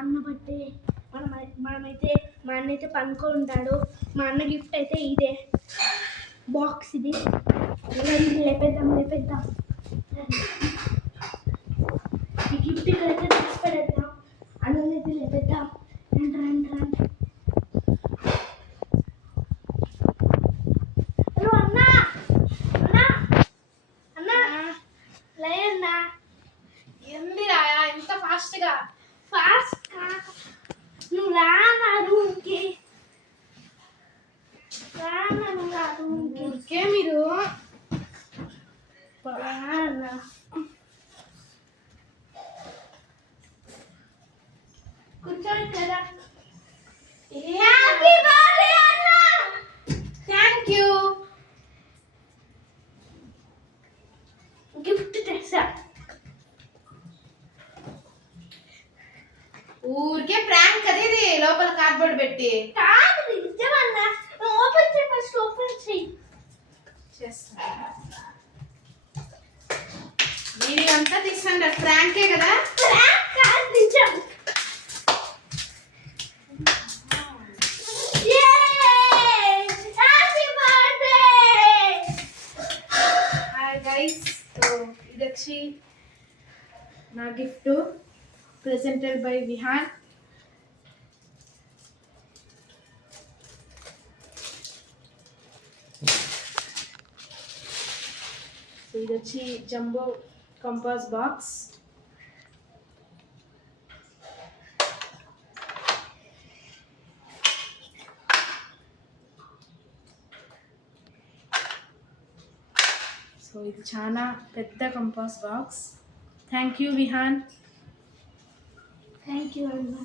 అన్న బర్త్డే. మనమైతే మా అన్న అయితే పనుకో ఉంటాడు. మా అన్న గిఫ్ట్ అయితే ఇదే బాక్స్. ఇది లేపేద్దాం. ఈ గిఫ్ట్ ఇక్కడైతే తీసి పెడేద్దాం. అన్నైతే లేపేద్దాం. రండి. హలో అన్నా లేయన్నా. ఏంది రాయా ఇంత ఫాస్ట్గా? నువ్వు రానా రూమ్కి? ఊరికే మీరు రానా. కూర్చోండి కదా. Thank you. గిఫ్ట్ తెచ్చా. ఊరికే ప్రాంక్ కదా ఇది, లోపల కార్డ్బోర్డ్ పెట్టి. కాదు నిజమన్నా. ఓపెన్ చేయి, ఫస్ట్ ఓపెన్ చేయి. చేస్తా. వీడియో అంతా తీసండి, ప్రాంకే కదా. ప్రాంక్ కాదు, నిజం. హాయ్ గైస్, సో ఇది వచ్చి నా గిఫ్ట్ ప్రెజెంటెడ్ బై విహాన్. ఇది వచ్చి జంబో కంపాస్ బాక్స్. సో ఇది చాలా పెద్ద compass box. Thank you Vihaan. Thank you అన్నా.